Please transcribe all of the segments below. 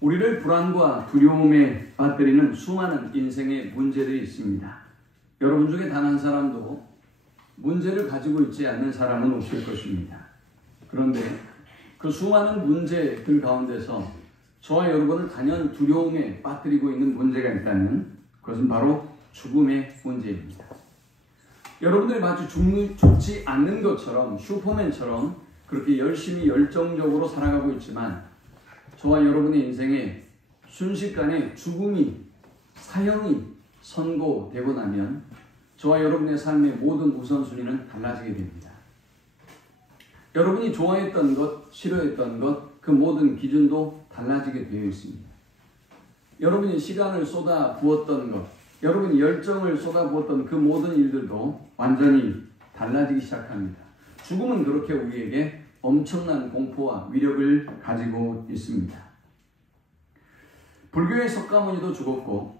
우리를 불안과 두려움에 빠뜨리는 수많은 인생의 문제들이 있습니다. 여러분 중에 단 한 사람도 문제를 가지고 있지 않는 사람은 없을 것입니다. 그런데 그 수많은 문제들 가운데서 저와 여러분을 단연 두려움에 빠뜨리고 있는 문제가 있다면 그것은 바로 죽음의 문제입니다. 여러분들이 마치 죽지 않는 것처럼 슈퍼맨처럼 그렇게 열심히 열정적으로 살아가고 있지만 저와 여러분의 인생에 순식간에 죽음이 사형이 선고되고 나면 저와 여러분의 삶의 모든 우선순위는 달라지게 됩니다. 여러분이 좋아했던 것, 싫어했던 것, 그 모든 기준도 달라지게 되어 있습니다. 여러분이 시간을 쏟아 부었던 것, 여러분이 열정을 쏟아 부었던 그 모든 일들도 완전히 달라지기 시작합니다. 죽음은 그렇게 우리에게 엄청난 공포와 위력을 가지고 있습니다. 불교의 석가모니도 죽었고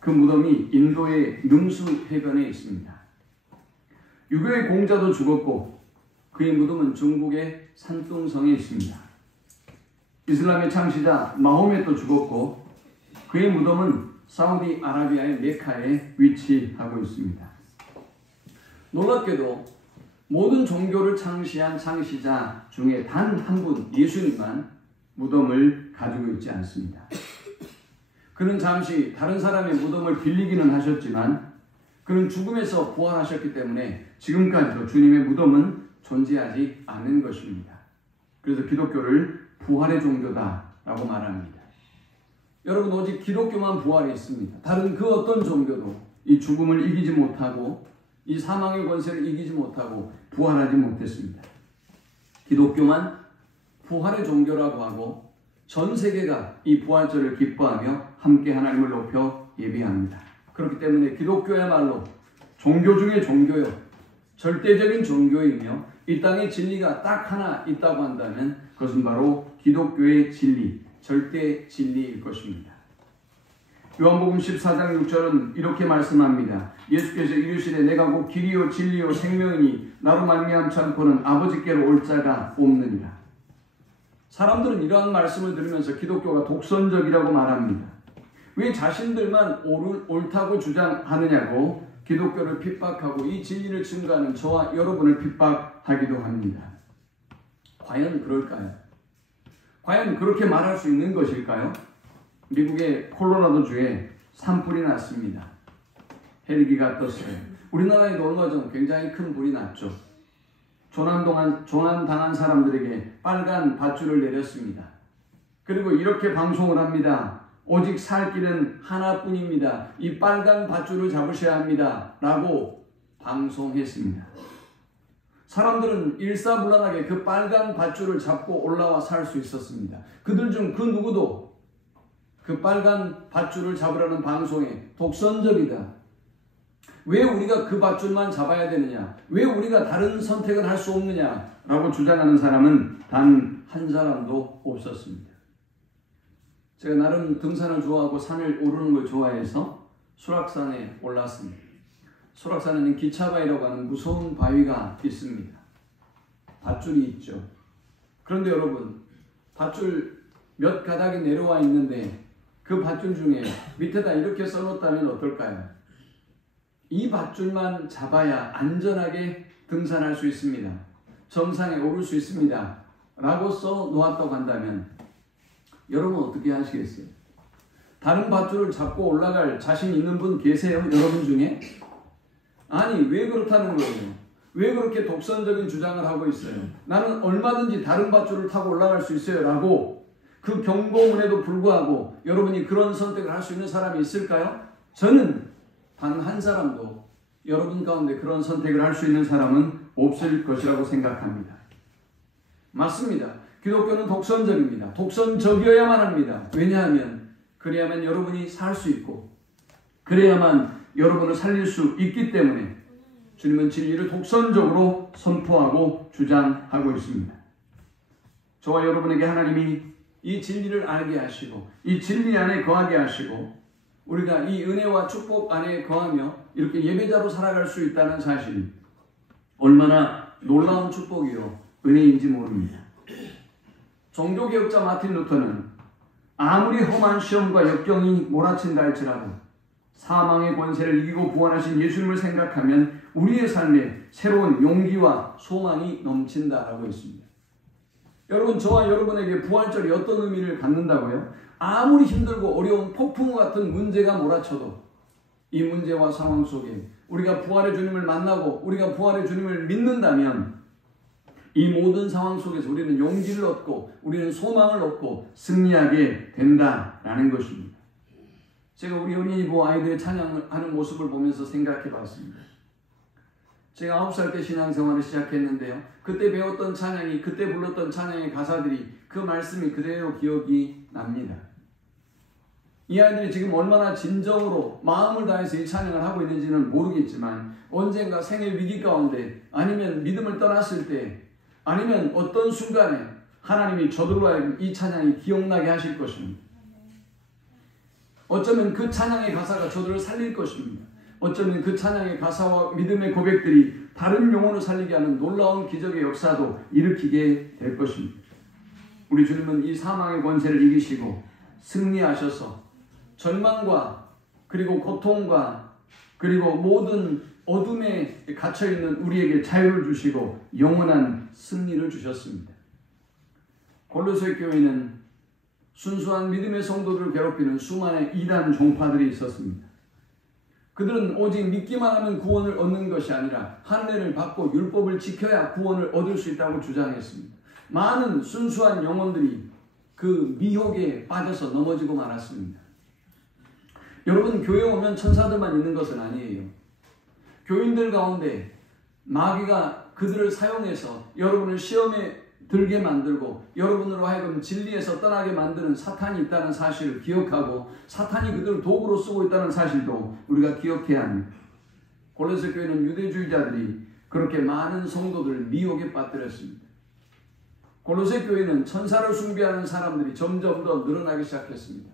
그 무덤이 인도의 능수 해변에 있습니다. 유교의 공자도 죽었고 그의 무덤은 중국의 산둥성에 있습니다. 이슬람의 창시자 마호멧도 죽었고 그의 무덤은 사우디아라비아의 메카에 위치하고 있습니다. 놀랍게도 모든 종교를 창시한 창시자 중에 단 한 분, 예수님만 무덤을 가지고 있지 않습니다. 그는 잠시 다른 사람의 무덤을 빌리기는 하셨지만 그는 죽음에서 부활하셨기 때문에 지금까지도 주님의 무덤은 존재하지 않는 것입니다. 그래서 기독교를 부활의 종교다라고 말합니다. 여러분, 오직 기독교만 부활이 있습니다. 다른 그 어떤 종교도 이 죽음을 이기지 못하고 이 사망의 권세를 이기지 못하고 부활하지 못했습니다. 기독교만 부활의 종교라고 하고 전 세계가 이 부활절을 기뻐하며 함께 하나님을 높여 예배합니다. 그렇기 때문에 기독교야말로 종교 중에 종교요, 절대적인 종교이며 이 땅에 진리가 딱 하나 있다고 한다면 그것은 바로 기독교의 진리, 절대 진리일 것입니다. 요한복음 14장 6절은 이렇게 말씀합니다. 예수께서 이르시되 내가 곧 길이요 진리요 생명이니 나로 말미암지 않고는 아버지께로 올 자가 없느니라. 사람들은 이러한 말씀을 들으면서 기독교가 독선적이라고 말합니다. 왜 자신들만 옳다고 주장하느냐고 기독교를 핍박하고 이 진리를 증거하는 저와 여러분을 핍박하기도 합니다. 과연 그럴까요? 과연 그렇게 말할 수 있는 것일까요? 미국의 콜로라도주에 산불이 났습니다. 헬기가 떴어요. 우리나라에도 얼마 전 굉장히 큰 불이 났죠. 조난당한 사람들에게 빨간 밧줄을 내렸습니다. 그리고 이렇게 방송을 합니다. 오직 살 길은 하나뿐입니다. 이 빨간 밧줄을 잡으셔야 합니다. 라고 방송했습니다. 사람들은 일사불란하게 그 빨간 밧줄을 잡고 올라와 살 수 있었습니다. 그들 중 그 누구도 그 빨간 밧줄을 잡으라는 방송에 독선적이다. 왜 우리가 그 밧줄만 잡아야 되느냐? 왜 우리가 다른 선택을 할 수 없느냐? 라고 주장하는 사람은 단 한 사람도 없었습니다. 제가 나름 등산을 좋아하고 산을 오르는 걸 좋아해서 수락산에 올랐습니다. 수락산에는 기차바위라고 하는 무서운 바위가 있습니다. 밧줄이 있죠. 그런데 여러분, 밧줄 몇 가닥이 내려와 있는데 그 밧줄 중에 밑에다 이렇게 써놓았다면 어떨까요? 이 밧줄만 잡아야 안전하게 등산할 수 있습니다. 정상에 오를 수 있습니다. 라고 써놓았다고 한다면 여러분 어떻게 하시겠어요? 다른 밧줄을 잡고 올라갈 자신 있는 분 계세요? 여러분 중에? 아니, 왜 그렇다는 거예요? 왜 그렇게 독선적인 주장을 하고 있어요? 나는 얼마든지 다른 밧줄을 타고 올라갈 수 있어요. 라고 그 경고문에도 불구하고 여러분이 그런 선택을 할 수 있는 사람이 있을까요? 저는 단 한 사람도 여러분 가운데 그런 선택을 할 수 있는 사람은 없을 것이라고 생각합니다. 맞습니다. 기독교는 독선적입니다. 독선적이어야만 합니다. 왜냐하면 그래야만 여러분이 살 수 있고 그래야만 여러분을 살릴 수 있기 때문에 주님은 진리를 독선적으로 선포하고 주장하고 있습니다. 저와 여러분에게 하나님이 이 진리를 알게 하시고 이 진리 안에 거하게 하시고 우리가 이 은혜와 축복 안에 거하며 이렇게 예배자로 살아갈 수 있다는 사실이 얼마나 놀라운 축복이요 은혜인지 모릅니다. 종교개혁자 마틴 루터는 아무리 험한 시험과 역경이 몰아친다 할지라도 사망의 권세를 이기고 부활하신 예수님을 생각하면 우리의 삶에 새로운 용기와 소망이 넘친다라고 했습니다. 여러분, 저와 여러분에게 부활절이 어떤 의미를 갖는다고요? 아무리 힘들고 어려운 폭풍 같은 문제가 몰아쳐도 이 문제와 상황 속에 우리가 부활의 주님을 만나고 우리가 부활의 주님을 믿는다면 이 모든 상황 속에서 우리는 용기를 얻고 우리는 소망을 얻고 승리하게 된다라는 것입니다. 제가 우리 어린이부 아이들의 찬양을 하는 모습을 보면서 생각해 봤습니다. 제가 9살 때 신앙생활을 시작했는데요. 그때 배웠던 찬양이, 그때 불렀던 찬양의 가사들이, 그 말씀이 그대로 기억이 납니다. 이 아이들이 지금 얼마나 진정으로 마음을 다해서 이 찬양을 하고 있는지는 모르겠지만 언젠가 생의 위기 가운데 아니면 믿음을 떠났을 때 아니면 어떤 순간에 하나님이 저들로 하여금 이 찬양이 기억나게 하실 것입니다. 어쩌면 그 찬양의 가사가 저들을 살릴 것입니다. 어쩌면 그 찬양의 가사와 믿음의 고백들이 다른 영혼을 살리게 하는 놀라운 기적의 역사도 일으키게 될 것입니다. 우리 주님은 이 사망의 권세를 이기시고 승리하셔서 절망과 그리고 고통과 그리고 모든 어둠에 갇혀있는 우리에게 자유를 주시고 영원한 승리를 주셨습니다. 골로새 교회는 순수한 믿음의 성도들을 괴롭히는 수많은 이단 종파들이 있었습니다. 그들은 오직 믿기만 하면 구원을 얻는 것이 아니라 할례를 받고 율법을 지켜야 구원을 얻을 수 있다고 주장했습니다. 많은 순수한 영혼들이 그 미혹에 빠져서 넘어지고 말았습니다. 여러분, 교회 오면 천사들만 있는 것은 아니에요. 교인들 가운데 마귀가 그들을 사용해서 여러분을 시험에 들게 만들고 여러분으로 하여금 진리에서 떠나게 만드는 사탄이 있다는 사실을 기억하고 사탄이 그들을 도구로 쓰고 있다는 사실도 우리가 기억해야 합니다. 골로새 교회는 유대주의자들이 그렇게 많은 성도들을 미혹에 빠뜨렸습니다. 골로새 교회는 천사를 숭배하는 사람들이 점점 더 늘어나기 시작했습니다.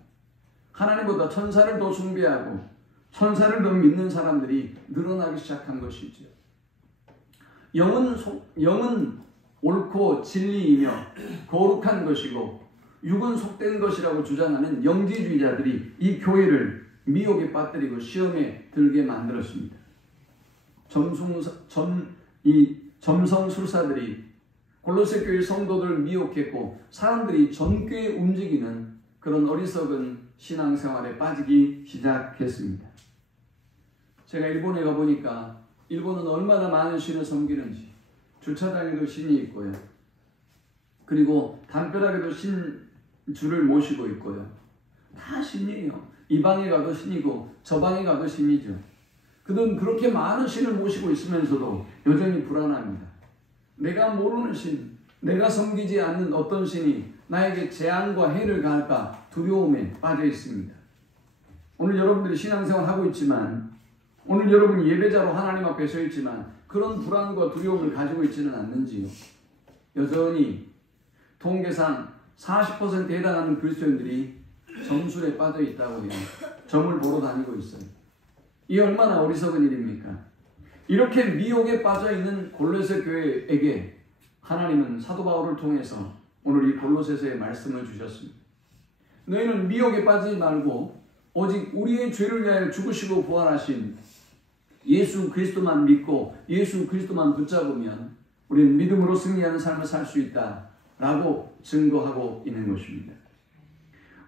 하나님보다 천사를 더 숭배하고 천사를 더 믿는 사람들이 늘어나기 시작한 것이죠. 영은 옳고 진리이며 거룩한 것이고 육은 속된 것이라고 주장하는 영지주의자들이 이 교회를 미혹에 빠뜨리고 시험에 들게 만들었습니다. 점성술사들이 골로새 교회 성도들을 미혹했고 사람들이 전교에 움직이는 그런 어리석은 신앙생활에 빠지기 시작했습니다. 제가 일본에 가보니까 일본은 얼마나 많은 신을 섬기는지 주차장에도 신이 있고요. 그리고 담벼락에도 신주를 모시고 있고요. 다 신이에요. 이 방에 가도 신이고 저 방에 가도 신이죠. 그들은 그렇게 많은 신을 모시고 있으면서도 여전히 불안합니다. 내가 모르는 신, 내가 섬기지 않는 어떤 신이 나에게 재앙과 해를 가할까 두려움에 빠져 있습니다. 오늘 여러분들이 신앙생활 하고 있지만 오늘 여러분이 예배자로 하나님 앞에 서 있지만 그런 불안과 두려움을 가지고 있지는 않는지요? 여전히 통계상 40%에 해당하는 그리스도인들이 점술에 빠져 있다고 해요. 점을 보러 다니고 있어요. 이 얼마나 어리석은 일입니까? 이렇게 미혹에 빠져 있는 골로새 교회에게 하나님은 사도 바울을 통해서 오늘 이 골로새서의 말씀을 주셨습니다. 너희는 미혹에 빠지지 말고 오직 우리의 죄를 위하여 죽으시고 부활하신 예수 그리스도만 믿고 예수 그리스도만 붙잡으면 우리는 믿음으로 승리하는 삶을 살 수 있다라고 증거하고 있는 것입니다.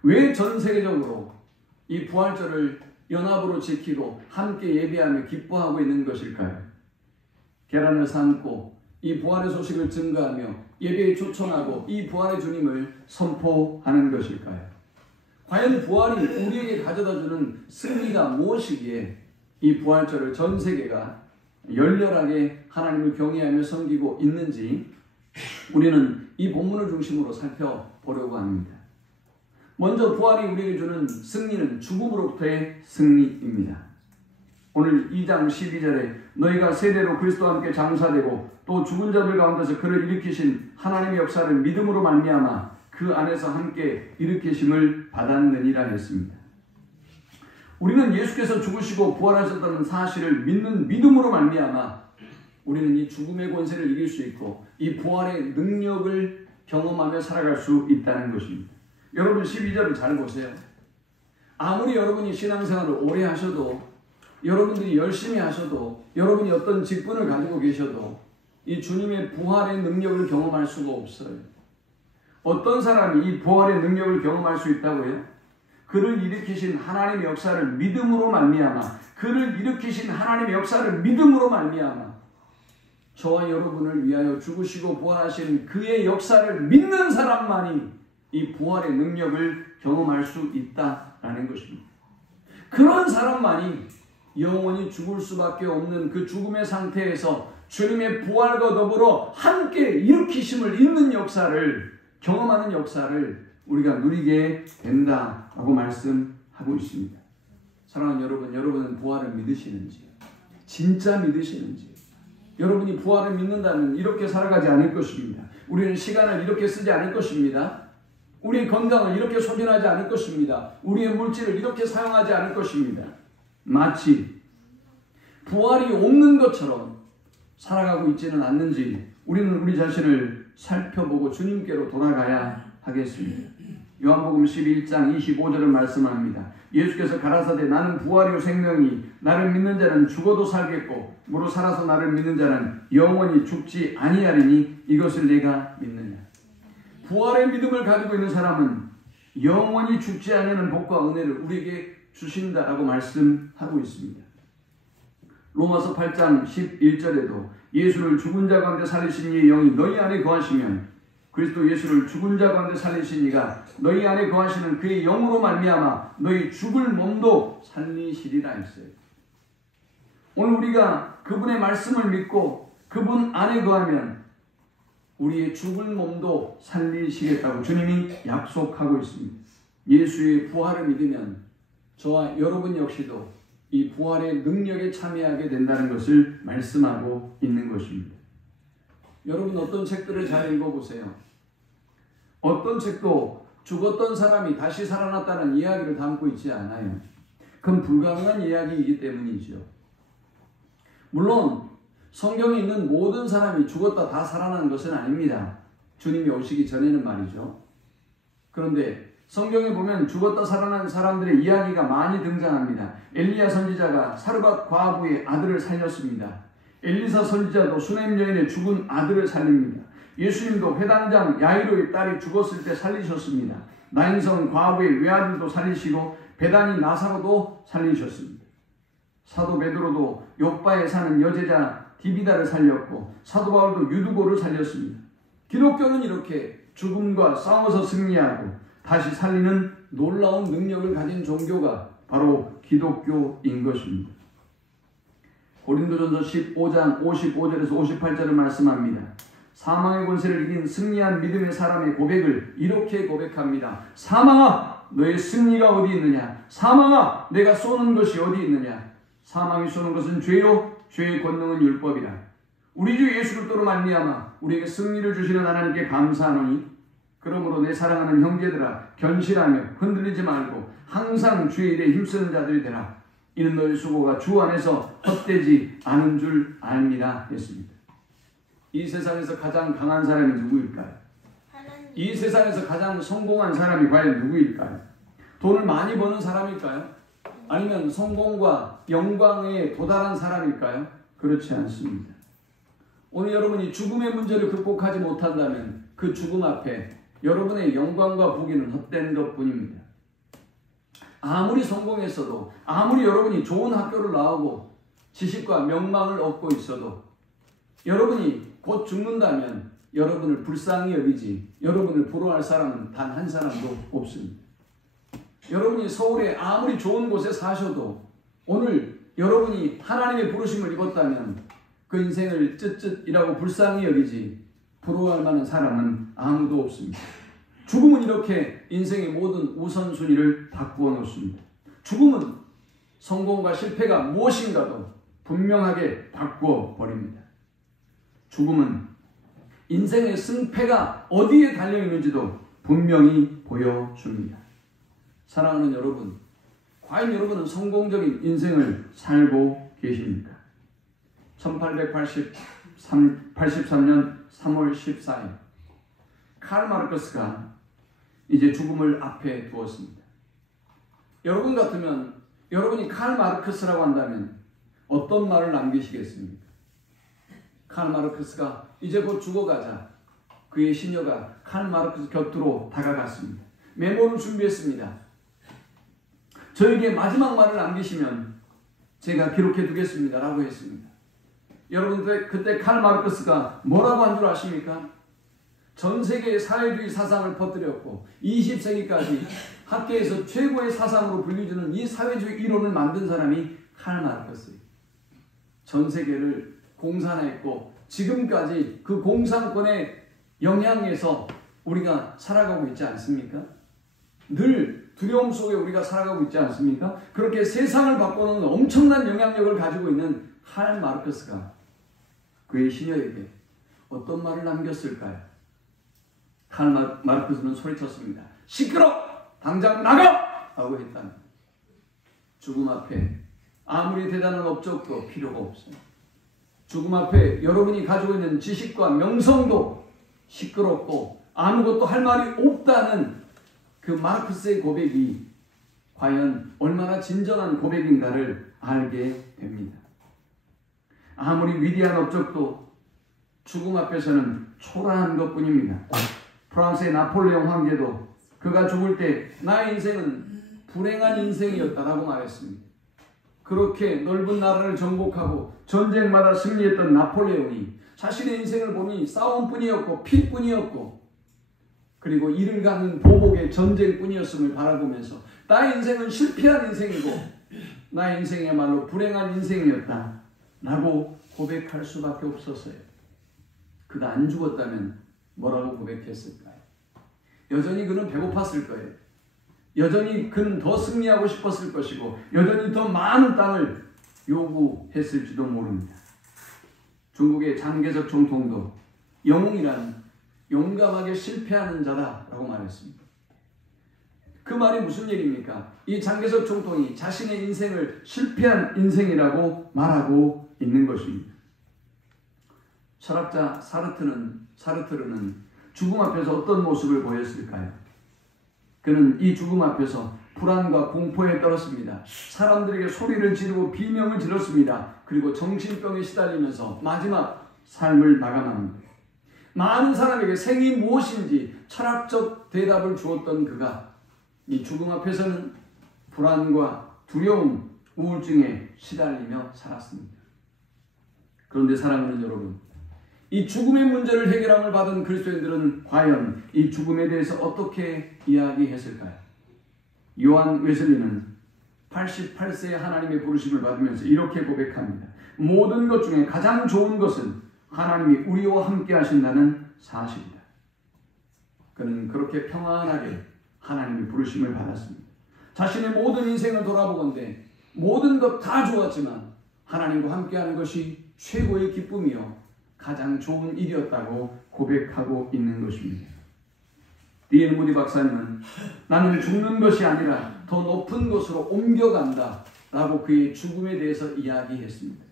왜 전 세계적으로 이 부활절을 연합으로 지키고 함께 예배하며 기뻐하고 있는 것일까요? 계란을 삶고 이 부활의 소식을 증거하며 예배에 초청하고 이 부활의 주님을 선포하는 것일까요? 과연 부활이 우리에게 가져다주는 승리가 무엇이기에 이 부활절을 전 세계가 열렬하게 하나님을 경외하며 섬기고 있는지 우리는 이 본문을 중심으로 살펴보려고 합니다. 먼저 부활이 우리에게 주는 승리는 죽음으로부터의 승리입니다. 오늘 2장 12절에 너희가 세대로 그리스도와 함께 장사되고 또 죽은 자들 가운데서 그를 일으키신 하나님의 역사를 믿음으로 말미암아 그 안에서 함께 일으키심을 받았느니라 했습니다. 우리는 예수께서 죽으시고 부활하셨다는 사실을 믿는 믿음으로 말미암아 우리는 이 죽음의 권세를 이길 수 있고 이 부활의 능력을 경험하며 살아갈 수 있다는 것입니다. 여러분 12절을 잘 보세요. 아무리 여러분이 신앙생활을 오래 하셔도, 여러분들이 열심히 하셔도, 여러분이 어떤 직분을 가지고 계셔도 이 주님의 부활의 능력을 경험할 수가 없어요. 어떤 사람이 이 부활의 능력을 경험할 수 있다고요? 그를 일으키신 하나님의 역사를 믿음으로 말미암아, 그를 일으키신 하나님의 역사를 믿음으로 말미암아 저와 여러분을 위하여 죽으시고 부활하신 그의 역사를 믿는 사람만이 이 부활의 능력을 경험할 수 있다라는 것입니다. 그런 사람만이 영원히 죽을 수밖에 없는 그 죽음의 상태에서 주님의 부활과 더불어 함께 일으키심을 있는 역사를 경험하는 역사를 우리가 누리게 된다라고 말씀하고 있습니다. 사랑하는 여러분, 여러분은 부활을 믿으시는지, 진짜 믿으시는지, 여러분이 부활을 믿는다면 이렇게 살아가지 않을 것입니다. 우리는 시간을 이렇게 쓰지 않을 것입니다. 우리의 건강을 이렇게 소진하지 않을 것입니다. 우리의 물질을 이렇게 사용하지 않을 것입니다. 마치 부활이 없는 것처럼 살아가고 있지는 않는지 우리는 우리 자신을 살펴보고 주님께로 돌아가야 하겠습니다. 요한복음 11장 25절을 말씀합니다. 예수께서 가라사대 나는 부활이요 생명이 나를 믿는 자는 죽어도 살겠고 무릇 살아서 나를 믿는 자는 영원히 죽지 아니하리니 이것을 내가 믿느냐. 부활의 믿음을 가지고 있는 사람은 영원히 죽지 않는 복과 은혜를 우리에게 주신다라고 말씀하고 있습니다. 로마서 8장 11절에도 예수를 죽은 자 가운데 살리신 이의 영이 너희 안에 거하시면 그리스도 예수를 죽은 자 가운데 살리신 이가 너희 안에 거하시는 그의 영으로 말미암아 너희 죽을 몸도 살리시리라 했어요. 오늘 우리가 그분의 말씀을 믿고 그분 안에 거하면 우리의 죽을 몸도 살리시겠다고 주님이 약속하고 있습니다. 예수의 부활을 믿으면 저와 여러분 역시도 이 부활의 능력에 참여하게 된다는 것을 말씀하고 있는 것입니다. 여러분 어떤 책들을 잘 읽어보세요. 어떤 책도 죽었던 사람이 다시 살아났다는 이야기를 담고 있지 않아요. 그건 불가능한 이야기이기 때문이죠. 물론 성경에 있는 모든 사람이 죽었다 다 살아나는 것은 아닙니다. 주님이 오시기 전에는 말이죠. 그런데 성경에 보면 죽었다 살아난 사람들의 이야기가 많이 등장합니다. 엘리야 선지자가 사르밧 과부의 아들을 살렸습니다. 엘리사 선지자도 수넴 여인의 죽은 아들을 살립니다. 예수님도 회당장 야이로의 딸이 죽었을 때 살리셨습니다. 나인성 과부의 외아들도 살리시고 베다니 나사로도 살리셨습니다. 사도 베드로도 요바에 사는 여제자 디비다를 살렸고 사도 바울도 유두고를 살렸습니다. 기독교는 이렇게 죽음과 싸워서 승리하고 다시 살리는 놀라운 능력을 가진 종교가 바로 기독교인 것입니다. 고린도전서 15장 55절에서 58절을 말씀합니다. 사망의 권세를 이긴 승리한 믿음의 사람의 고백을 이렇게 고백합니다. 사망아 너의 승리가 어디 있느냐. 사망아 내가 쏘는 것이 어디 있느냐. 사망이 쏘는 것은 죄요 죄의 권능은 율법이라. 우리 주 예수 그리스도로 말미암아 우리에게 승리를 주시는 하나님께 감사하노니 그러므로 내 사랑하는 형제들아 견실하며 흔들리지 말고 항상 주의 일에 힘쓰는 자들이 되라. 이는 너희 수고가 주 안에서 헛되지 않은 줄 압니다 했습니다. 이 세상에서 가장 강한 사람이 누구일까요? 이 세상에서 가장 성공한 사람이 과연 누구일까요? 돈을 많이 버는 사람일까요? 아니면 성공과 영광에 도달한 사람일까요? 그렇지 않습니다. 오늘 여러분이 죽음의 문제를 극복하지 못한다면 그 죽음 앞에 여러분의 영광과 부귀는 헛된 것뿐입니다. 아무리 성공했어도 아무리 여러분이 좋은 학교를 나오고 지식과 명망을 얻고 있어도 여러분이 곧 죽는다면 여러분을 불쌍히 여기지 여러분을 부러워할 사람은 단 한 사람도 없습니다. 여러분이 서울에 아무리 좋은 곳에 사셔도 오늘 여러분이 하나님의 부르심을 입었다면 그 인생을 쯧쯧이라고 불쌍히 여기지 부러워할 만한 사람은 아무도 없습니다. 죽음은 이렇게 인생의 모든 우선순위를 바꾸어 놓습니다. 죽음은 성공과 실패가 무엇인가도 분명하게 바꾸어 버립니다. 죽음은 인생의 승패가 어디에 달려있는지도 분명히 보여줍니다. 사랑하는 여러분, 과연 여러분은 성공적인 인생을 살고 계십니까? 1883년 3월 14일 칼 마르크스가 이제 죽음을 앞에 두었습니다. 여러분 같으면 여러분이 칼 마르크스라고 한다면 어떤 말을 남기시겠습니까? 칼 마르크스가 이제 곧 죽어가자 그의 시녀가 칼 마르크스 곁으로 다가갔습니다. 메모를 준비했습니다. 저에게 마지막 말을 남기시면 제가 기록해 두겠습니다 라고 했습니다. 여러분 그때 칼 마르크스가 뭐라고 한 줄 아십니까? 전 세계의 사회주의 사상을 퍼뜨렸고 20세기까지 학계에서 최고의 사상으로 불리주는 이 사회주의 이론을 만든 사람이 칼 마르크스예요. 전 세계를 공산했고 지금까지 그 공산권의 영향에서 우리가 살아가고 있지 않습니까? 늘 두려움 속에 우리가 살아가고 있지 않습니까? 그렇게 세상을 바꾸는 엄청난 영향력을 가지고 있는 칼 마르크스가 그의 시녀에게 어떤 말을 남겼을까요? 칼 마르크스는 소리쳤습니다. 시끄러! 당장 나가! 라고 했답니다. 죽음 앞에 아무리 대단한 업적도 필요가 없어요. 죽음 앞에 여러분이 가지고 있는 지식과 명성도 시끄럽고 아무것도 할 말이 없다는 그 마르크스의 고백이 과연 얼마나 진정한 고백인가를 알게 됩니다. 아무리 위대한 업적도 죽음 앞에서는 초라한 것뿐입니다. 프랑스의 나폴레옹 황제도 그가 죽을 때 나의 인생은 불행한 인생이었다라고 말했습니다. 그렇게 넓은 나라를 정복하고 전쟁마다 승리했던 나폴레옹이 자신의 인생을 보니 싸움뿐이었고 피뿐이었고 그리고 이를 가는 보복의 전쟁뿐이었음을 바라보면서 나의 인생은 실패한 인생이고 나의 인생이야말로 불행한 인생이었다 라고 고백할 수밖에 없었어요. 그가 안 죽었다면 뭐라고 고백했을까요? 여전히 그는 배고팠을 거예요. 여전히 그는 더 승리하고 싶었을 것이고 여전히 더 많은 땅을 요구했을지도 모릅니다. 중국의 장개석 총통도 영웅이란 용감하게 실패하는 자다라고 말했습니다. 그 말이 무슨 얘기입니까? 이 장개석 총통이 자신의 인생을 실패한 인생이라고 말하고 있는 것입니다. 철학자 사르트르는 죽음 앞에서 어떤 모습을 보였을까요? 그는 이 죽음 앞에서 불안과 공포에 떨었습니다. 사람들에게 소리를 지르고 비명을 질렀습니다. 그리고 정신병에 시달리면서 마지막 삶을 마감합니다. 많은 사람에게 생이 무엇인지 철학적 대답을 주었던 그가 이 죽음 앞에서는 불안과 두려움, 우울증에 시달리며 살았습니다. 그런데 사랑하는 여러분, 이 죽음의 문제를 해결함을 받은 그리스도인들은 과연 이 죽음에 대해서 어떻게 이야기했을까요? 요한 웨슬리는 88세의 하나님의 부르심을 받으면서 이렇게 고백합니다. 모든 것 중에 가장 좋은 것은 하나님이 우리와 함께 하신다는 사실이다. 그는 그렇게 평안하게 하나님의 부르심을 받았습니다. 자신의 모든 인생을 돌아보건대 모든 것 다 좋았지만 하나님과 함께하는 것이 최고의 기쁨이요 가장 좋은 일이었다고 고백하고 있는 것입니다. D.L. 무디 박사님은 나는 죽는 것이 아니라 더 높은 곳으로 옮겨간다 라고 그의 죽음에 대해서 이야기했습니다.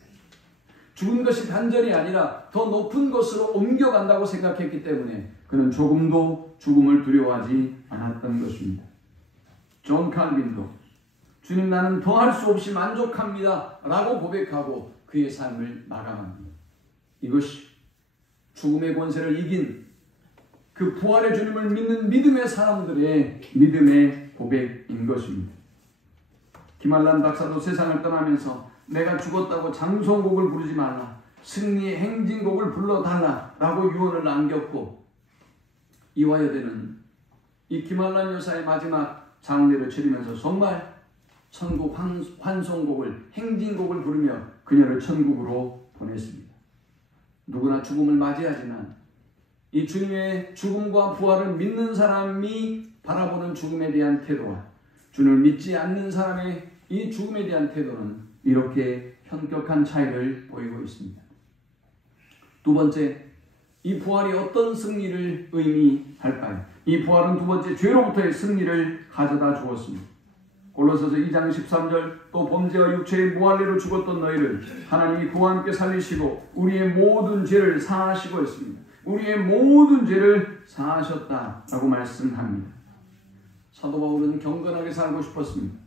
죽은 것이 단전이 아니라 더 높은 곳으로 옮겨간다고 생각했기 때문에 그는 조금도 죽음을 두려워하지 않았던 것입니다. 존 칼빈도 주님 나는 더할 수 없이 만족합니다 라고 고백하고 그의 삶을 마감합니다. 이것이 죽음의 권세를 이긴 그 부활의 주님을 믿는 믿음의 사람들의 믿음의 고백인 것입니다. 김알란 박사도 세상을 떠나면서 내가 죽었다고 장송곡을 부르지 말라, 승리의 행진곡을 불러달라 라고 유언을 남겼고 이화여대는 이 김알란 여사의 마지막 장례를 치르면서 정말 천국 환송곡을 행진곡을 부르며 그녀를 천국으로 보냈습니다. 누구나 죽음을 맞이하지만 이 주님의 죽음과 부활을 믿는 사람이 바라보는 죽음에 대한 태도와 주님을 믿지 않는 사람의 이 죽음에 대한 태도는 이렇게 현격한 차이를 보이고 있습니다. 두 번째, 이 부활이 어떤 승리를 의미할까요? 이 부활은 두 번째 죄로부터의 승리를 가져다 주었습니다. 골로새서 2장 13절 또 범죄와 육체의 무할례로 죽었던 너희를 하나님이 그와 함께 살리시고 우리의 모든 죄를 사하시고 했습니다. 우리의 모든 죄를 사하셨다라고 말씀합니다. 사도 바울은 경건하게 살고 싶었습니다.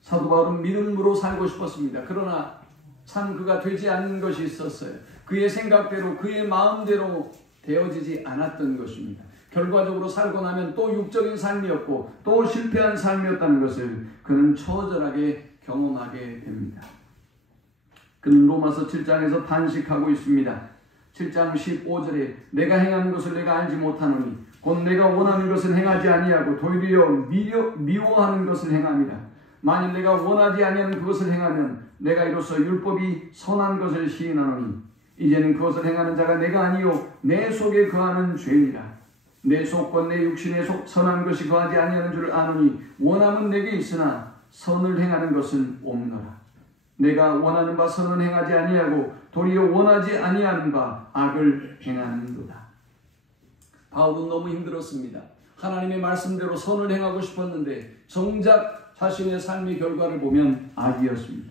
사도 바울은 믿음으로 살고 싶었습니다. 그러나 참 그가 되지 않는 것이 있었어요. 그의 생각대로 그의 마음대로 되어지지 않았던 것입니다. 결과적으로 살고 나면 또 육적인 삶이었고 또 실패한 삶이었다는 것을 그는 처절하게 경험하게 됩니다. 그는 로마서 7장에서 탄식하고 있습니다. 7장 15절에 내가 행하는 것을 내가 알지 못하노니 곧 내가 원하는 것을 행하지 아니하고 도리어 미워하는 것을 행함이라. 만일 내가 원하지 아니하는 그것을 행하면 내가 이로써 율법이 선한 것을 시인하노니 이제는 그것을 행하는 자가 내가 아니요 내 속에 거하는 죄이라. 내 속과 내 육신에 선한 것이 거하지 아니하는 줄 아노니 원함은 내게 있으나 선을 행하는 것은 없노라. 내가 원하는 바 선은 행하지 아니하고 도리어 원하지 아니하는 바 악을 행하는도다. 바울은 너무 힘들었습니다. 하나님의 말씀대로 선을 행하고 싶었는데 정작 자신의 삶의 결과를 보면 악이었습니다.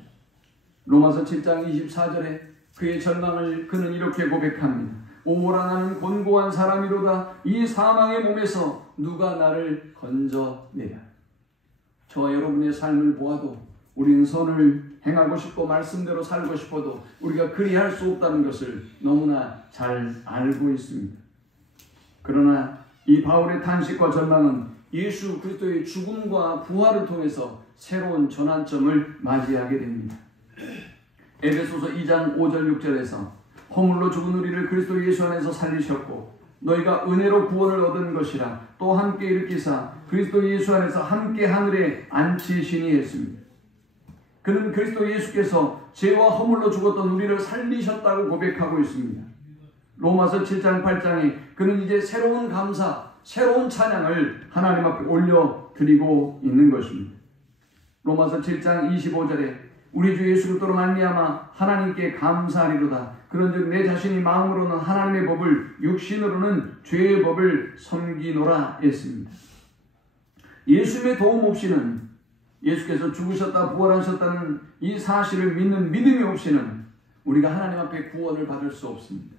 로마서 7장 24절에 그의 절망을 그는 이렇게 고백합니다. 오라 나는 곤고한 사람이로다. 이 사망의 몸에서 누가 나를 건져내랴. 저와 여러분의 삶을 보아도 우리는 선을 행하고 싶고 말씀대로 살고 싶어도 우리가 그리할 수 없다는 것을 너무나 잘 알고 있습니다. 그러나 이 바울의 탄식과 절망은 예수 그리스도의 죽음과 부활을 통해서 새로운 전환점을 맞이하게 됩니다. 에베소서 2장 5절 6절에서 허물로 죽은 우리를 그리스도 예수 안에서 살리셨고 너희가 은혜로 구원을 얻은 것이라 또 함께 일으키사 그리스도 예수 안에서 함께 하늘에 앉히시니 했습니다. 그는 그리스도 예수께서 죄와 허물로 죽었던 우리를 살리셨다고 고백하고 있습니다. 로마서 7장 8장에 그는 이제 새로운 감사, 새로운 찬양을 하나님 앞에 올려드리고 있는 것입니다. 로마서 7장 25절에 우리 주 예수 그리스도로 말미암아 하나님께 감사하리로다. 그런즉 내 자신이 마음으로는 하나님의 법을 육신으로는 죄의 법을 섬기노라 했습니다. 예수님의 도움 없이는 예수께서 죽으셨다 부활하셨다는 이 사실을 믿는 믿음이 없이는 우리가 하나님 앞에 구원을 받을 수 없습니다.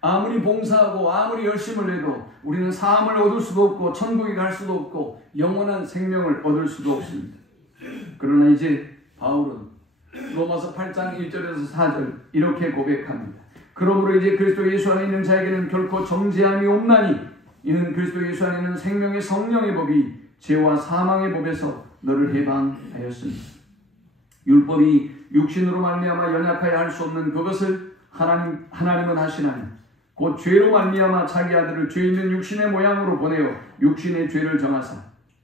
아무리 봉사하고 아무리 열심을 해도 우리는 사함을 얻을 수도 없고 천국에 갈 수도 없고 영원한 생명을 얻을 수도 없습니다. 그러나 이제 바울은 로마서 8장 1절에서 4절 이렇게 고백합니다. 그러므로 이제 그리스도 예수 안에 있는 자에게는 결코 정죄함이 없나니 이는 그리스도 예수 안에 있는 생명의 성령의 법이 죄와 사망의 법에서 너를 해방하였습니다. 율법이 육신으로 말미암아 연약하여 할 수 없는 그것을 하나님은 하시나니 곧 죄로 말미암아 자기 아들을 죄 있는 육신의 모양으로 보내어 육신의 죄를 정하사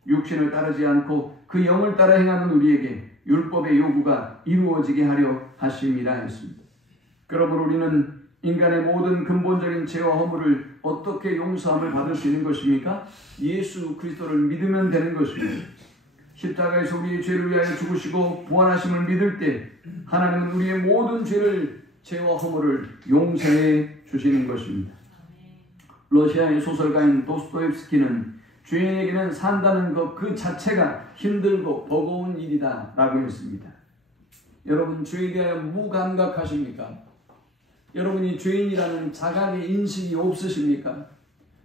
육신을 따르지 않고 그 영을 따라 행하는 우리에게 율법의 요구가 이루어지게 하려 하심이라 했습니다. 그러므로 우리는 인간의 모든 근본적인 죄와 허물을 어떻게 용서함을 받을 수 있는 것입니까? 예수 그리스도를 믿으면 되는 것입니다. 십자가에서 우리의 죄를 위하여 죽으시고 부활하심을 믿을 때 하나님은 우리의 모든 죄와 허물을 용서해 주시는 것입니다. 러시아의 소설가인 도스토옙스키는 죄인에게는 산다는 것 그 자체가 힘들고 버거운 일이다 라고 했습니다. 여러분 죄에 대하여 무감각하십니까? 여러분이 죄인이라는 자각의 인식이 없으십니까?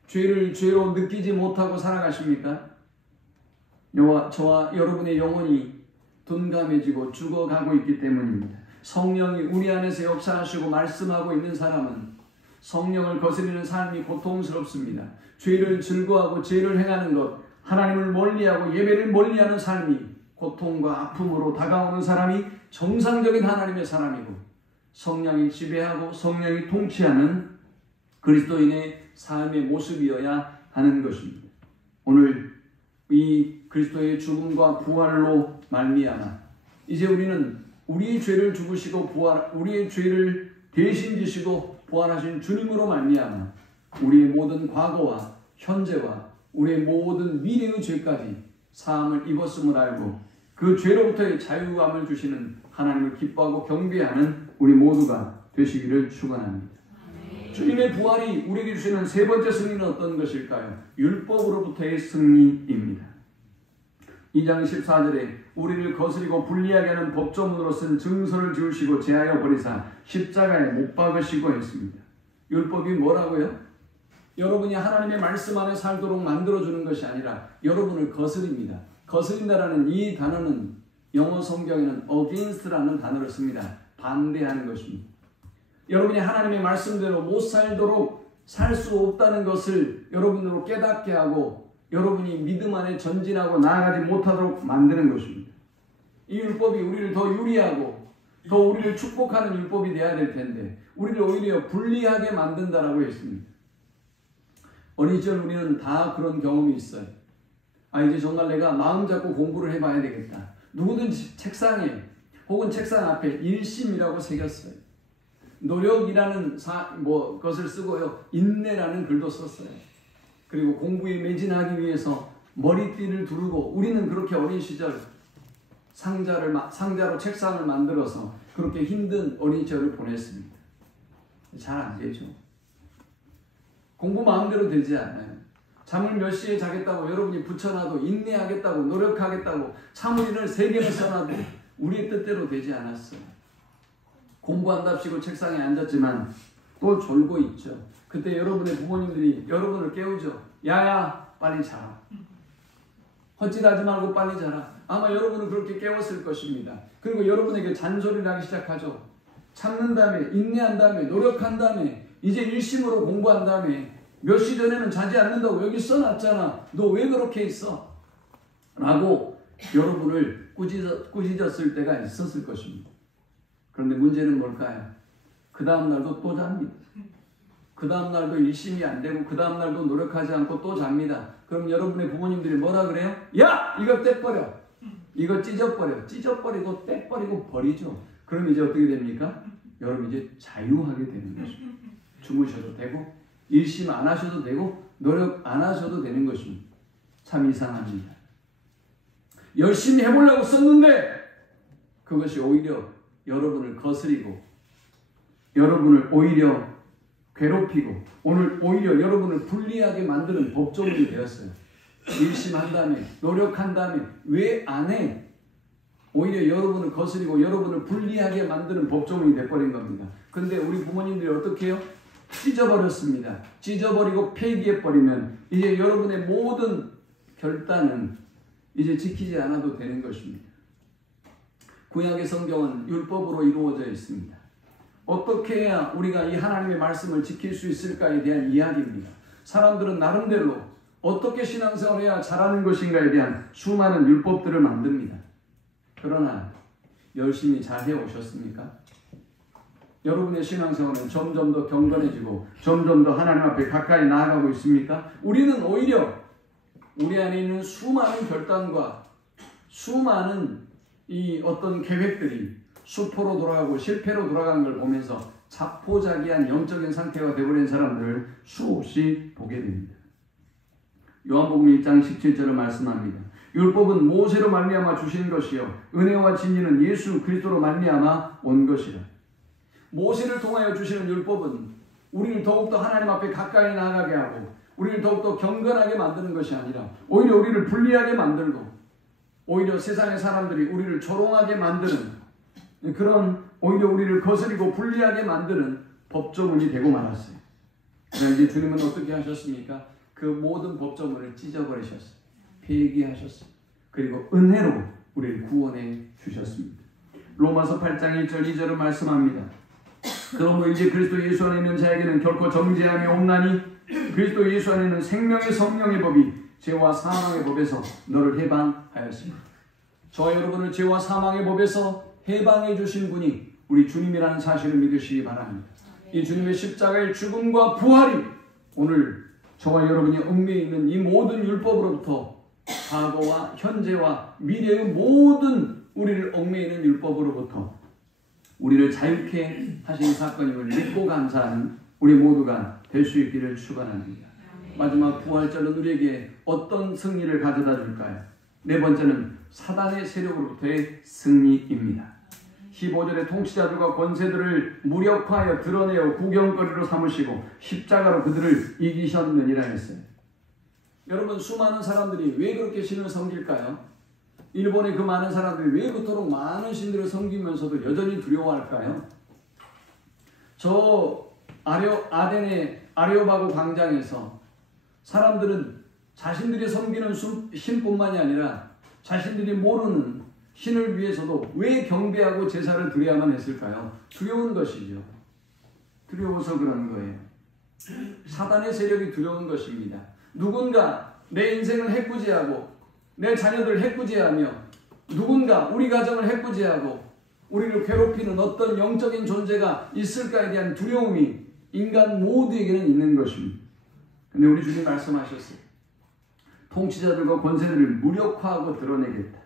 죄를 죄로 느끼지 못하고 살아가십니까? 저와 여러분의 영혼이 둔감해지고 죽어가고 있기 때문입니다. 성령이 우리 안에서 역사하시고 말씀하고 있는 사람은 성령을 거스르는 삶이 고통스럽습니다. 죄를 즐거워하고 죄를 행하는 것, 하나님을 멀리하고 예배를 멀리하는 삶이 고통과 아픔으로 다가오는 사람이 정상적인 하나님의 사람이고 성령이 지배하고 성령이 통치하는 그리스도인의 삶의 모습이어야 하는 것입니다. 오늘 이 그리스도의 죽음과 부활로 말미암아 이제 우리는 우리의 죄를 죽으시고 우리의 죄를 대신 지시고 부활하신 주님으로 말미암아 우리의 모든 과거와 현재와 우리의 모든 미래의 죄까지 사함을 입었음을 알고 그 죄로부터의 자유함을 주시는 하나님을 기뻐하고 경배하는 우리 모두가 되시기를 축원합니다. 주님의 부활이 우리에게 주시는 세 번째 승리는 어떤 것일까요? 율법으로부터의 승리입니다. 2장 14절에 우리를 거스리고 불리하게 하는 법조문으로 쓴 증서를 지우시고 제하여 버리사 십자가에 못 박으시고 했습니다. 율법이 뭐라고요? 여러분이 하나님의 말씀 안에 살도록 만들어주는 것이 아니라 여러분을 거스립니다. 거스린다라는 이 단어는 영어 성경에는 against라는 단어를 씁니다. 반대하는 것입니다. 여러분이 하나님의 말씀대로 못 살도록 살 수 없다는 것을 여러분으로 깨닫게 하고 여러분이 믿음 안에 전진하고 나아가지 못하도록 만드는 것입니다. 이 율법이 우리를 더 유리하고 더 우리를 축복하는 율법이 되어야 될 텐데 우리를 오히려 불리하게 만든다라고 했습니다. 어린 시절 우리는 다 그런 경험이 있어요. 이제 정말 내가 마음 잡고 공부를 해봐야 되겠다. 누구든지 책상에 혹은 책상 앞에 일심이라고 새겼어요. 노력이라는 것을 쓰고요. 인내라는 글도 썼어요. 그리고 공부에 매진하기 위해서 머리띠를 두르고 우리는 그렇게 어린 시절 상자로 책상을 만들어서 그렇게 힘든 어린 시절을 보냈습니다. 잘 안 되죠. 공부 마음대로 되지 않아요. 잠을 몇 시에 자겠다고 여러분이 붙여놔도 인내하겠다고 노력하겠다고 사무리를 3개를 써놔도 우리의 뜻대로 되지 않았어요. 공부한답시고 책상에 앉았지만 또 졸고 있죠. 그때 여러분의 부모님들이 여러분을 깨우죠. 야야 빨리 자라. 헛짓하지 말고 빨리 자라. 아마 여러분은 그렇게 깨웠을 것입니다. 그리고 여러분에게 잔소리를 하기 시작하죠. 참는 다음에 인내한 다음에 노력한 다음에 이제 일심으로 공부한 다음에 몇 시 전에는 자지 않는다고 여기 써놨잖아. 너 왜 그렇게 있어? 라고 여러분을 꾸짖었을 때가 있었을 것입니다. 그런데 문제는 뭘까요? 그 다음 날도 또 잡니다. 그 다음 날도 일심이 안 되고 그 다음 날도 노력하지 않고 또 잡니다. 그럼 여러분의 부모님들이 뭐라 그래요? 야! 이거 떼버려. 이거 찢어버려. 찢어버리고 떼버리고 버리죠. 그럼 이제 어떻게 됩니까? 여러분 이제 자유하게 되는 것입니다. 주무셔도 되고 일심 안 하셔도 되고 노력 안 하셔도 되는 것입니다. 참 이상합니다. 열심히 해보려고 썼는데 그것이 오히려 여러분을 거스리고 여러분을 오히려 괴롭히고 오늘 오히려 여러분을 불리하게 만드는 법조문이 되었어요. 일심한 다음에 노력한 다음에 왜 안 해? 오히려 여러분을 거스리고 여러분을 불리하게 만드는 법조문이 돼버린 겁니다. 근데 우리 부모님들이 어떻게 해요? 찢어버렸습니다. 찢어버리고 폐기해버리면 이제 여러분의 모든 결단은 이제 지키지 않아도 되는 것입니다. 구약의 성경은 율법으로 이루어져 있습니다. 어떻게 해야 우리가 이 하나님의 말씀을 지킬 수 있을까에 대한 이야기입니다. 사람들은 나름대로 어떻게 신앙생활을 해야 잘하는 것인가에 대한 수많은 율법들을 만듭니다. 그러나 열심히 잘 해오셨습니까? 여러분의 신앙생활은 점점 더 경건해지고 점점 더 하나님 앞에 가까이 나아가고 있습니까? 우리는 오히려 우리 안에 있는 수많은 결단과 수많은 이 어떤 계획들이 수포로 돌아가고 실패로 돌아가는 걸 보면서 자포자기한 영적인 상태가 되어버린 사람들을 수없이 보게 됩니다. 요한복음 1장 17절을 말씀합니다. 율법은 모세로 말미암아 주신 것이요 은혜와 진리는 예수 그리스도로 말미암아 온 것이라. 모세를 통하여 주시는 율법은 우리를 더욱더 하나님 앞에 가까이 나아가게 하고 우리를 더욱더 경건하게 만드는 것이 아니라 오히려 우리를 불리하게 만들고 오히려 세상의 사람들이 우리를 조롱하게 만드는 그런 오히려 우리를 거스리고 불리하게 만드는 법조문이 되고 말았어요. 그런데 이제 주님은 어떻게 하셨습니까? 그 모든 법조문을 찢어버리셨어요. 폐기하셨어요. 그리고 은혜로 우리를 구원해 주셨습니다. 로마서 8장 1절 2절을 말씀합니다. 그러므로 이제 그리스도 예수 안에 있는 자에게는 결코 정죄함이 없나니 그리스도 예수 안에 있는 생명의 성령의 법이 죄와 사망의 법에서 너를 해방하였습니다. 저와 여러분을 죄와 사망의 법에서 해방해 주신 분이 우리 주님이라는 사실을 믿으시기 바랍니다. 이 주님의 십자가의 죽음과 부활이 오늘 저와 여러분이 얽매여 있는 이 모든 율법으로부터 과거와 현재와 미래의 모든 우리를 얽매이는 율법으로부터 우리를 자유케 하신 사건임을 믿고 감사하는 우리 모두가 될 수 있기를 축원합니다. 마지막 부활절은 우리에게 어떤 승리를 가져다 줄까요? 네 번째는 사단의 세력으로부터의 승리입니다. 15절에 통치자들과 권세들을 무력화하여 드러내어 구경거리로 삼으시고 십자가로 그들을 이기셨느니라 했어요. 여러분 수많은 사람들이 왜 그렇게 신을 섬길까요? 일본의 그 많은 사람들이 왜 그토록 많은 신들을 섬기면서도 여전히 두려워할까요? 저 아덴의 아레오바고 광장에서 사람들은 자신들이 섬기는 신뿐만이 아니라 자신들이 모르는 신을 위해서도 왜 경배하고 제사를 드려야만 했을까요? 두려운 것이죠. 두려워서 그런 거예요. 사단의 세력이 두려운 것입니다. 누군가 내 인생을 해꾸지하고 내 자녀들을 해꾸지하며 누군가 우리 가정을 해꾸지하고 우리를 괴롭히는 어떤 영적인 존재가 있을까에 대한 두려움이 인간 모두에게는 있는 것입니다. 근데 우리 주님 말씀하셨어요. 통치자들과 권세들을 무력화하고 드러내겠다.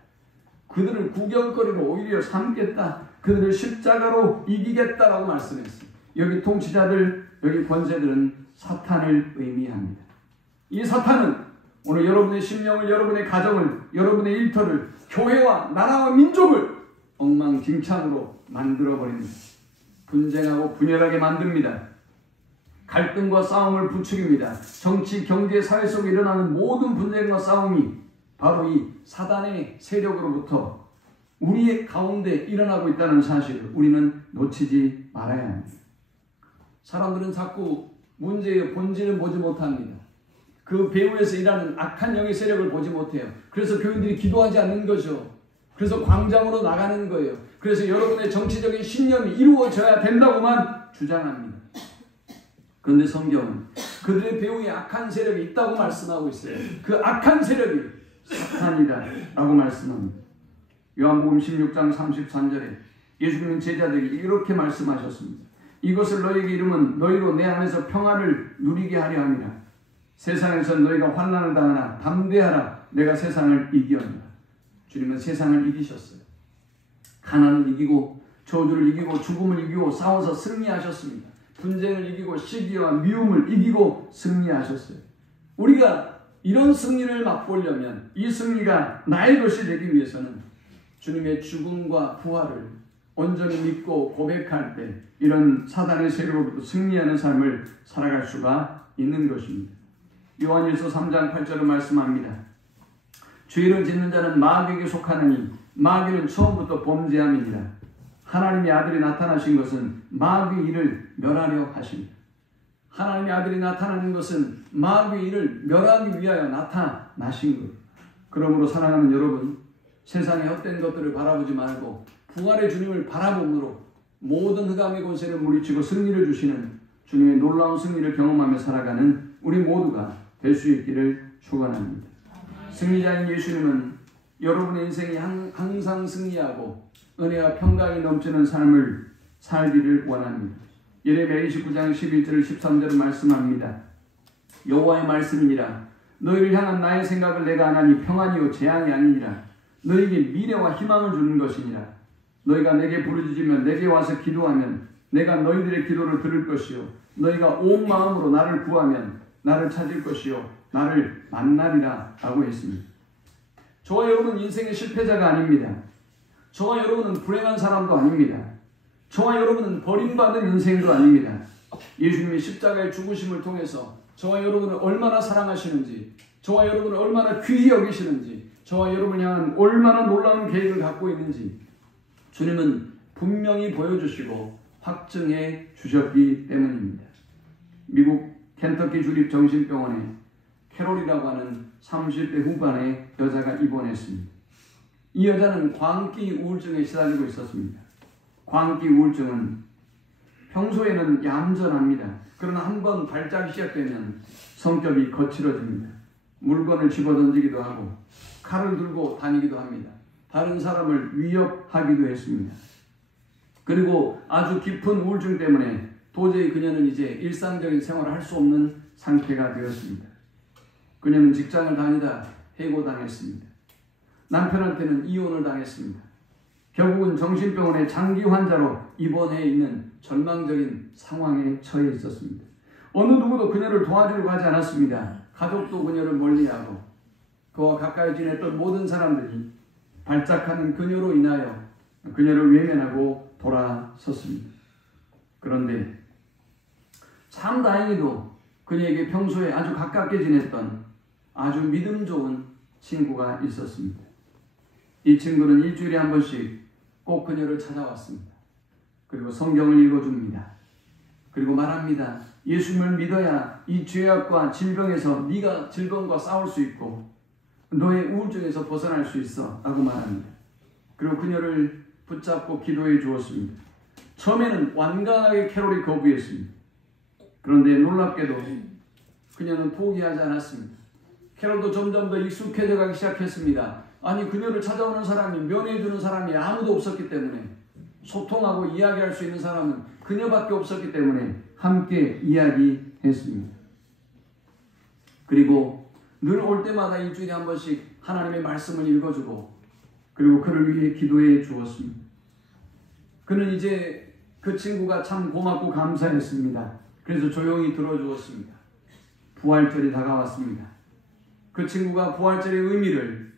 그들을 구경거리로 오히려 삼겠다. 그들을 십자가로 이기겠다라고 말씀했어요. 여기 통치자들, 여기 권세들은 사탄을 의미합니다. 이 사탄은 오늘 여러분의 심령을, 여러분의 가정을, 여러분의 일터를, 교회와 나라와 민족을 엉망진창으로 만들어버립니다. 분쟁하고 분열하게 만듭니다. 갈등과 싸움을 부추깁니다. 정치, 경제, 사회 속에 일어나는 모든 분쟁과 싸움이 바로 이 사단의 세력으로부터 우리의 가운데 일어나고 있다는 사실을 우리는 놓치지 말아야 합니다. 사람들은 자꾸 문제의 본질을 보지 못합니다. 그 배후에서 일하는 악한 영의 세력을 보지 못해요. 그래서 교인들이 기도하지 않는 거죠. 그래서 광장으로 나가는 거예요. 그래서 여러분의 정치적인 신념이 이루어져야 된다고만 주장합니다. 그런데 성경은 그들의 배후에 악한 세력이 있다고 말씀하고 있어요. 그 악한 세력이 사탄이다 라고 말씀합니다. 요한복음 16장 33절에 예수님은 제자들이 이렇게 말씀하셨습니다. 이것을 너희에게 이르면 너희로 내 안에서 평안을 누리게 하려 함이라. 세상에서 너희가 환난을 당하나 담대하라. 내가 세상을 이기었노라. 주님은 세상을 이기셨어요. 가난을 이기고 저주를 이기고 죽음을 이기고 싸워서 승리하셨습니다. 분쟁을 이기고 시기와 미움을 이기고 승리하셨어요. 우리가 이런 승리를 맛보려면 이 승리가 나의 것이 되기 위해서는 주님의 죽음과 부활을 온전히 믿고 고백할 때 이런 사단의 세력으로부터 승리하는 삶을 살아갈 수가 있는 것입니다. 요한일서 3장 8절을 말씀합니다. 죄를 짓는 자는 마귀에게 속하느니 마귀는 처음부터 범죄함이니라. 하나님의 아들이 나타나신 것은 마귀의 일을 멸하려 하십니다. 하나님의 아들이 나타나는 것은 마귀의 일을 멸하기 위하여 나타나신 거예요. 그러므로 사랑하는 여러분, 세상의 헛된 것들을 바라보지 말고 부활의 주님을 바라봄으로 모든 흑암의 권세를 물리치고 승리를 주시는 주님의 놀라운 승리를 경험하며 살아가는 우리 모두가 될 수 있기를 축원합니다. 승리자인 예수님은 여러분의 인생이 항상 승리하고 은혜와 평강이 넘치는 삶을 살기를 원합니다. 예레미야 29장 11절 13절을 말씀합니다. 여호와의 말씀이니라. 너희를 향한 나의 생각을 내가 아나니 평안이요 재앙이 아니니라. 너희에게 미래와 희망을 주는 것이니라. 너희가 내게 부르짖으면 내게 와서 기도하면 내가 너희들의 기도를 들을 것이요 너희가 온 마음으로 나를 구하면 나를 찾을 것이요 나를 만나리라 라고 했습니다. 저와 여러분은 인생의 실패자가 아닙니다. 저와 여러분은 불행한 사람도 아닙니다. 저와 여러분은 버림받은 인생도 아닙니다. 예수님의 십자가의 죽으심을 통해서 저와 여러분을 얼마나 사랑하시는지, 저와 여러분을 얼마나 귀히 여기시는지, 저와 여러분을 향한 얼마나 놀라운 계획을 갖고 있는지 주님은 분명히 보여주시고 확증해 주셨기 때문입니다. 미국 켄터키 주립정신병원에 캐롤이라고 하는 30대 후반의 여자가 입원했습니다. 이 여자는 광기 우울증에 시달리고 있었습니다. 광기 우울증은 평소에는 얌전합니다. 그러나 한번 발작이 시작되면 성격이 거칠어집니다. 물건을 집어던지기도 하고 칼을 들고 다니기도 합니다. 다른 사람을 위협하기도 했습니다. 그리고 아주 깊은 우울증 때문에 도저히 그녀는 이제 일상적인 생활을 할 수 없는 상태가 되었습니다. 그녀는 직장을 다니다 해고당했습니다. 남편한테는 이혼을 당했습니다. 결국은 정신병원의 장기 환자로 입원해 있는 절망적인 상황에 처해 있었습니다. 어느 누구도 그녀를 도와주려고 하지 않았습니다. 가족도 그녀를 멀리하고 그와 가까이 지냈던 모든 사람들이 발작하는 그녀로 인하여 그녀를 외면하고 돌아섰습니다. 그런데 참 다행히도 그녀에게 평소에 아주 가깝게 지냈던 아주 믿음 좋은 친구가 있었습니다. 이 친구는 일주일에 한 번씩 꼭 그녀를 찾아왔습니다. 그리고 성경을 읽어줍니다. 그리고 말합니다. 예수님을 믿어야 이 죄악과 질병에서 네가 질병과 싸울 수 있고 너의 우울증에서 벗어날 수 있어 라고 말합니다. 그리고 그녀를 붙잡고 기도해 주었습니다. 처음에는 완강하게 캐롤이 거부했습니다. 그런데 놀랍게도 그녀는 포기하지 않았습니다. 캐롤도 점점 더 익숙해져 가기 시작했습니다. 아니, 그녀를 찾아오는 사람이, 면회해주는 사람이 아무도 없었기 때문에, 소통하고 이야기할 수 있는 사람은 그녀밖에 없었기 때문에 함께 이야기했습니다. 그리고 늘 올 때마다 일주일에 한 번씩 하나님의 말씀을 읽어주고 그리고 그를 위해 기도해 주었습니다. 그는 이제 그 친구가 참 고맙고 감사했습니다. 그래서 조용히 들어주었습니다. 부활절이 다가왔습니다. 그 친구가 부활절의 의미를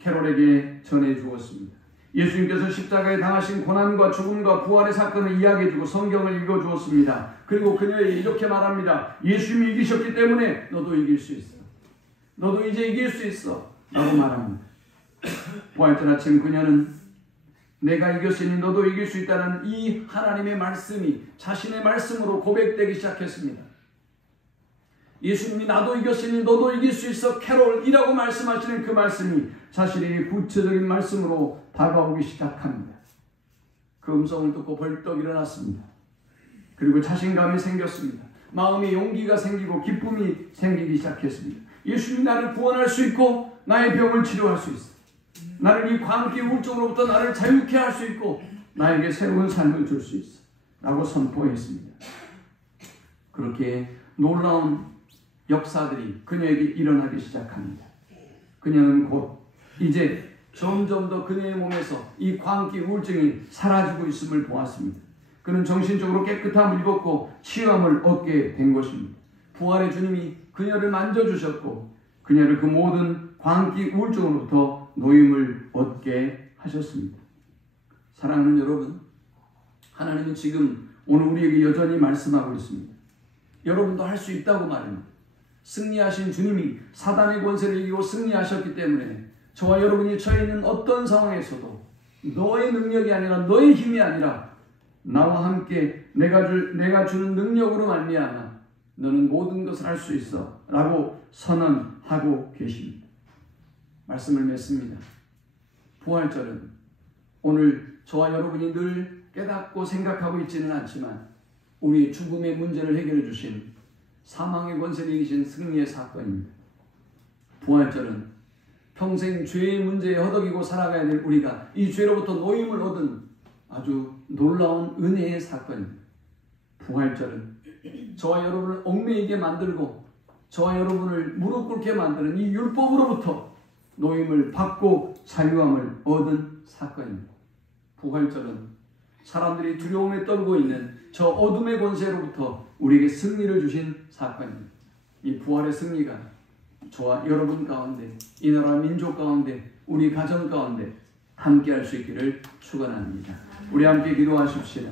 캐롤에게 전해 주었습니다. 예수님께서 십자가에 당하신 고난과 죽음과 부활의 사건을 이야기해주고 성경을 읽어주었습니다. 그리고 그녀에게 이렇게 말합니다. 예수님이 이기셨기 때문에 너도 이길 수 있어. 너도 이제 이길 수 있어 라고 말합니다. 부활절 아침 그녀는 내가 이겼으니 너도 이길 수 있다는 이 하나님의 말씀이 자신의 말씀으로 고백되기 시작했습니다. 예수님이 나도 이겼으니 너도 이길 수 있어 캐롤이라고 말씀하시는 그 말씀이 자신에게 구체적인 말씀으로 다가오기 시작합니다. 그 음성을 듣고 벌떡 일어났습니다. 그리고 자신감이 생겼습니다. 마음에 용기가 생기고 기쁨이 생기기 시작했습니다. 예수님이 나를 구원할 수 있고 나의 병을 치료할 수 있어. 나를 이 광기 우울증으로부터 나를 자유케 할 수 있고 나에게 새로운 삶을 줄 수 있어 라고 선포했습니다. 그렇게 놀라운 역사들이 그녀에게 일어나기 시작합니다. 그녀는 곧 이제 점점 더 그녀의 몸에서 이 광기 우울증이 사라지고 있음을 보았습니다. 그는 정신적으로 깨끗함을 입었고 치유함을 얻게 된 것입니다. 부활의 주님이 그녀를 만져주셨고 그녀를 그 모든 광기 우울증으로부터 노임을 얻게 하셨습니다. 사랑하는 여러분, 하나님은 지금 오늘 우리에게 여전히 말씀하고 있습니다. 여러분도 할 수 있다고 말합니다. 승리하신 주님이 사단의 권세를 이기고 승리하셨기 때문에 저와 여러분이 처해 있는 어떤 상황에서도 너의 능력이 아니라 너의 힘이 아니라 나와 함께 내가 주는 능력으로 말미암아 너는 모든 것을 할 수 있어 라고 선언하고 계십니다. 말씀을 맺습니다. 부활절은 오늘 저와 여러분이 늘 깨닫고 생각하고 있지는 않지만 우리 죽음의 문제를 해결해 주신 사망의 권세를 이기신 승리의 사건입니다. 부활절은 평생 죄의 문제에 허덕이고 살아가야 될 우리가 이 죄로부터 노임을 얻은 아주 놀라운 은혜의 사건입니다. 부활절은 저와 여러분을 얽매이게 만들고 저와 여러분을 무릎 꿇게 만드는 이 율법으로부터 노임을 받고 자유함을 얻은 사건입니다. 부활절은 사람들이 두려움에 떨고 있는 저 어둠의 권세로부터 우리에게 승리를 주신 사건입니다. 이 부활의 승리가 저와 여러분 가운데, 이 나라 민족 가운데, 우리 가정 가운데 함께 할 수 있기를 축원합니다. 우리 함께 기도하십시다.